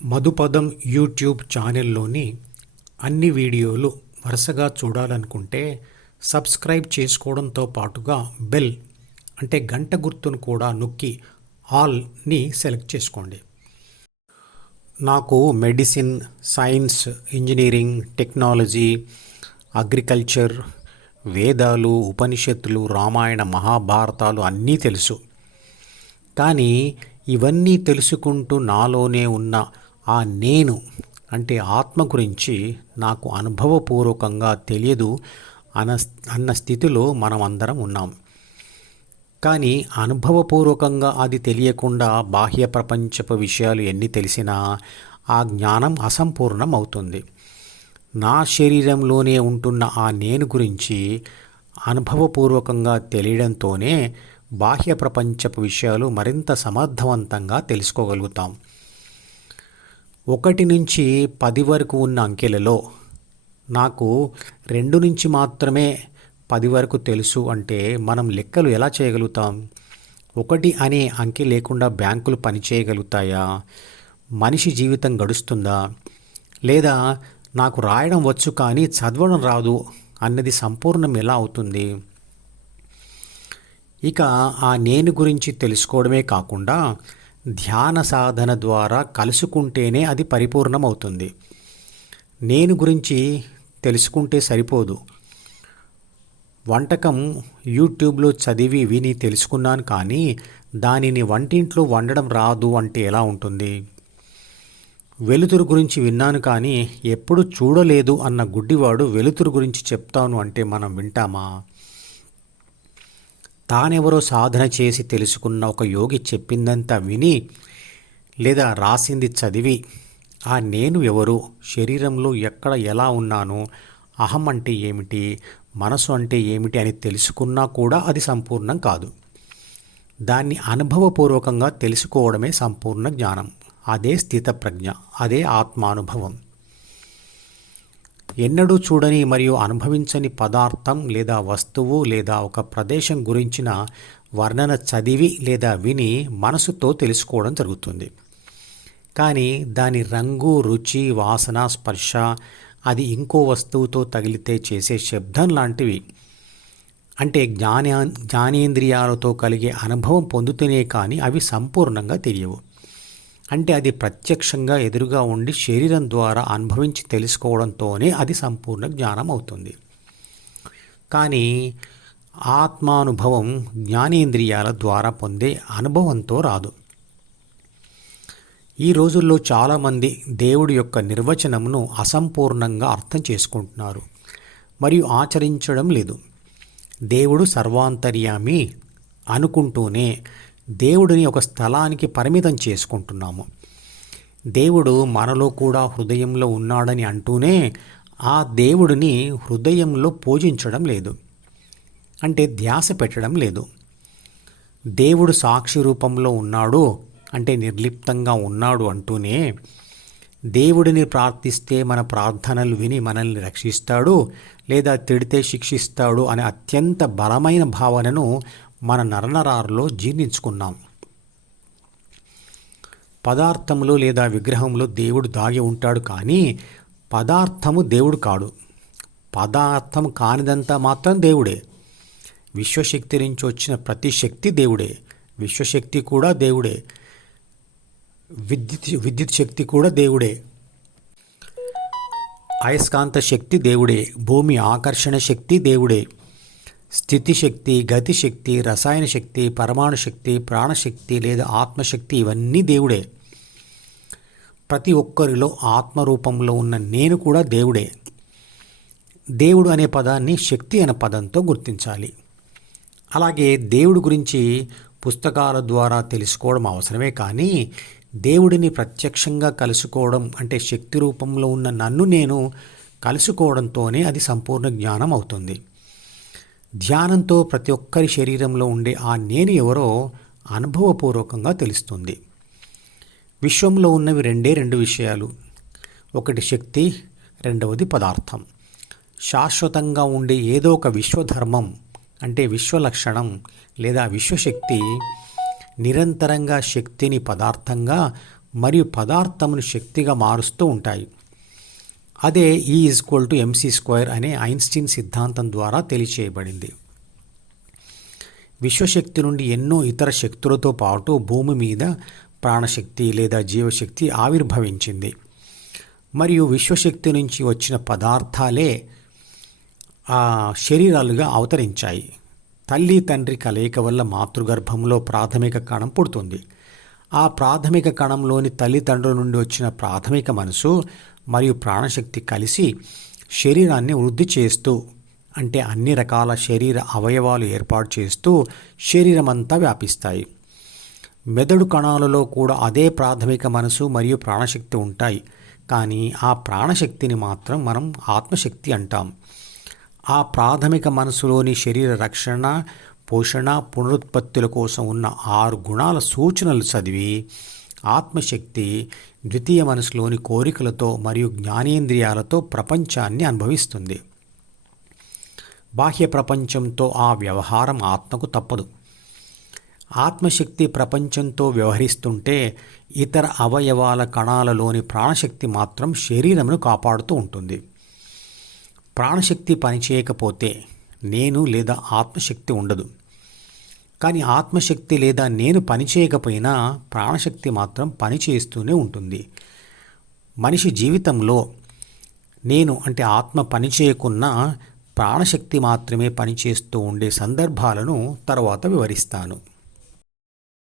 మధుపదం YouTube ఛానల్లోని అన్ని వీడియోలు వరుసగా చూడాలనుకుంటే సబ్స్క్రైబ్ చేసుకోవడంతో పాటుగా బెల్ అంటే గంట గుర్తును కూడా నొక్కి ఆల్ని సెలెక్ట్ చేసుకోండి. నాకు medicine science engineering technology agriculture వేదాలు ఉపనిషత్తులు రామాయణ మహాభారతాలు అన్నీ తెలుసు. కానీ ఇవన్నీ తెలుసుకుంటూ నాలోనే ఉన్న ఆ నేను అంటే ఆత్మ గురించి నాకు అనుభవపూర్వకంగా తెలియదు అన అన్న స్థితిలో మనం అందరం ఉన్నాం. కానీ అనుభవపూర్వకంగా అది తెలియకుండా బాహ్య ప్రపంచపు విషయాలు ఎన్ని తెలిసినా ఆ జ్ఞానం అసంపూర్ణం అవుతుంది నా శరీరంలోనే ఉంటున్న ఆ నేను గురించి అనుభవపూర్వకంగా తెలియడంతోనే బాహ్య ప్రపంచపు విషయాలు మరింత సమర్థవంతంగా తెలుసుకోగలుగుతాం. ఒకటి నుంచి పది వరకు ఉన్న అంకెలలో నాకు రెండు నుంచి మాత్రమే పది వరకు తెలుసు అంటే మనం లెక్కలు ఎలా చేయగలుగుతాం? ఒకటి అనే అంకె లేకుండా బ్యాంకులు పనిచేయగలుగుతాయా మనిషి జీవితం గడుస్తుందా? లేదా నాకు రాయడం వచ్చు కానీ చదవడం రాదు అన్నది సంపూర్ణం ఎలా అవుతుంది? ఇక ఆ నేను గురించి తెలుసుకోవడమే కాకుండా ధ్యాన సాధన ద్వారా కలుసుకుంటేనే అది పరిపూర్ణమవుతుంది. నేను గురించి తెలుసుకుంటే సరిపోదు. వంటకం యూట్యూబ్లో చదివి విని తెలుసుకున్నాను కానీ దానిని వంటింట్లో వండడం రాదు అంటే ఎలా ఉంటుంది? వెలుతురు గురించి విన్నాను కానీ ఎప్పుడు చూడలేదు అన్న గుడ్డివాడు వెలుతురు గురించి చెప్తాను అంటే మనం వింటామా? తానెవరో సాధన చేసి తెలుసుకున్న ఒక యోగి చెప్పిందంతా విని లేదా రాసింది చదివి ఆ నేను ఎవరు? శరీరంలో ఎక్కడ ఎలా ఉన్నాను? అహం అంటే ఏమిటి? మనసు అంటే ఏమిటి? అని తెలుసుకున్నా కూడా అది సంపూర్ణం కాదు. దాన్ని అనుభవపూర్వకంగా తెలుసుకోవడమే సంపూర్ణ జ్ఞానం. అదే స్థితప్రజ్ఞ అదే ఆత్మానుభవం. ఎన్నడూ చూడని మరియు అనుభవించని పదార్థం లేదా వస్తువు లేదా ఒక ప్రదేశం గురించిన వర్ణన చదివి లేదా విని మనసుతో తెలుసుకోవడం జరుగుతుంది. కానీ దాని రంగు రుచి వాసన స్పర్శ అది ఇంకో వస్తువుతో తగిలితే చేసే శబ్దం లాంటివి. అంటే జ్ఞాన జ్ఞానేంద్రియాలతో కలిగే అనుభవం పొందుతూనే కానీ అవి సంపూర్ణంగా తెలియవు. అంటే అది ప్రత్యక్షంగా ఎదురుగా ఉండి శరీరం ద్వారా అనుభవించి తెలుసుకోవడంతోనే అది సంపూర్ణ జ్ఞానం అవుతుంది. కానీ ఆత్మానుభవం జ్ఞానేంద్రియాల ద్వారా పొందే అనుభవంతో రాదు. ఈ రోజుల్లో చాలామంది దేవుడి యొక్క నిర్వచనమును అసంపూర్ణంగా అర్థం చేసుకుంటున్నారు. మరియు ఆచరించడం లేదు. దేవుడు సర్వాంతర్యామి అనుకుంటూనే దేవుడిని ఒక స్థలానికి పరిమితం చేసుకుంటున్నాము. దేవుడు మనలో కూడా హృదయంలో ఉన్నాడని అంటూనే ఆ దేవుడిని హృదయంలో పూజించడం లేదు. అంటే ధ్యాస పెట్టడం లేదు. దేవుడు సాక్షి రూపంలో ఉన్నాడు అంటే నిర్లిప్తంగా ఉన్నాడు అంటూనే దేవుడిని ప్రార్థిస్తే మన ప్రార్థనలు విని మనల్ని రక్షిస్తాడు లేదా తిడితే శిక్షిస్తాడు అనే అత్యంత బలమైన భావనను మన నరనరారులో జీర్ణించుకున్నాం. పదార్థములో లేదా విగ్రహంలో దేవుడు దాగి ఉంటాడు కానీ పదార్థము దేవుడు కాడు. పదార్థం కానిదంతా మాత్రం దేవుడే. విశ్వశక్తి నుంచి వచ్చిన ప్రతి శక్తి దేవుడే. విశ్వశక్తి కూడా దేవుడే. విద్యుత్ విద్యుత్ శక్తి కూడా దేవుడే. అయస్కాంత శక్తి దేవుడే. భూమి ఆకర్షణ శక్తి దేవుడే. స్థితిశక్తి గతిశక్తి రసాయన శక్తి పరమాణు శక్తి ప్రాణశక్తి లేదా ఆత్మశక్తి ఇవన్నీ దేవుడే. ప్రతి ఒక్కరిలో ఆత్మరూపంలో ఉన్న నేను కూడా దేవుడే. దేవుడు అనే పదాన్ని శక్తి అనే పదంతో గుర్తించాలి. అలాగే దేవుడి గురించి పుస్తకాల ద్వారా తెలుసుకోవడం అవసరమే కానీ దేవుడిని ప్రత్యక్షంగా కలుసుకోవడం అంటే శక్తి రూపంలో ఉన్న నన్ను నేను కలుసుకోవడంతోనే అది సంపూర్ణ జ్ఞానం అవుతుంది. ధ్యానంతో ప్రతి ఒక్కరి శరీరంలో ఉండే ఆ నేను ఎవరో అనుభవపూర్వకంగా తెలుస్తుంది. విశ్వంలో ఉన్నవి రెండే రెండు విషయాలు. ఒకటి శక్తి రెండవది పదార్థం. శాశ్వతంగా ఉండే ఏదో ఒక విశ్వధర్మం అంటే విశ్వలక్షణం లేదా విశ్వశక్తి నిరంతరంగా శక్తిని పదార్థంగా మరియు పదార్థమును శక్తిగా మారుస్తూ ఉంటాయి. అదే E is equal to MC square అనే ఐన్స్టీన్ సిద్ధాంతం ద్వారా తెలియచేయబడింది. విశ్వశక్తి నుండి ఎన్నో ఇతర శక్తులతో పాటు భూమి మీద ప్రాణశక్తి లేదా జీవశక్తి ఆవిర్భవించింది. మరియు విశ్వశక్తి నుంచి వచ్చిన పదార్థాలే శరీరాలుగా అవతరించాయి. తల్లి తండ్రి కలయిక వల్ల మాతృగర్భంలో ప్రాథమిక కణం పుడుతుంది. ఆ ప్రాథమిక కణంలోని తల్లిదండ్రుల నుండి వచ్చిన ప్రాథమిక మనసు మరియు ప్రాణశక్తి కలిసి శరీరాన్ని వృద్ధి చేస్తూ అంటే అన్ని రకాల శరీర అవయవాలు ఏర్పాటు చేస్తూ శరీరమంతా వ్యాపిస్తాయి. మెదడు కణాలలో కూడా అదే ప్రాథమిక మనసు మరియు ప్రాణశక్తి ఉంటాయి. కానీ ఆ ప్రాణశక్తిని మాత్రం మనం ఆత్మశక్తి అంటాం. ఆ ప్రాథమిక మనసులోని శరీర రక్షణ పోషణ పునరుత్పత్తుల కోసం ఉన్న ఆరు గుణాల సూచనలు చదివి ఆత్మశక్తి ద్వితీయ మనసులోని కోరికలతో మరియు జ్ఞానేంద్రియాలతో ప్రపంచాన్ని అనుభవిస్తుంది. బాహ్య ప్రపంచంతో ఆ వ్యవహారం ఆత్మకు తప్పదు. ఆత్మశక్తి ప్రపంచంతో వ్యవహరిస్తుంటే ఇతర అవయవాల కణాలలోని ప్రాణశక్తి మాత్రం శరీరమును కాపాడుతూ ఉంటుంది. ప్రాణశక్తి పనిచేయకపోతే నేను లేదా ఆత్మశక్తి ఉండదు. కానీ ఆత్మశక్తి లేదా నేను పనిచేయకపోయినా ప్రాణశక్తి మాత్రం పనిచేస్తూనే ఉంటుంది. మనిషి జీవితంలో నేను అంటే ఆత్మ పనిచేయకున్నా ప్రాణశక్తి మాత్రమే పనిచేస్తూ ఉండే సందర్భాలను తర్వాత వివరిస్తాను.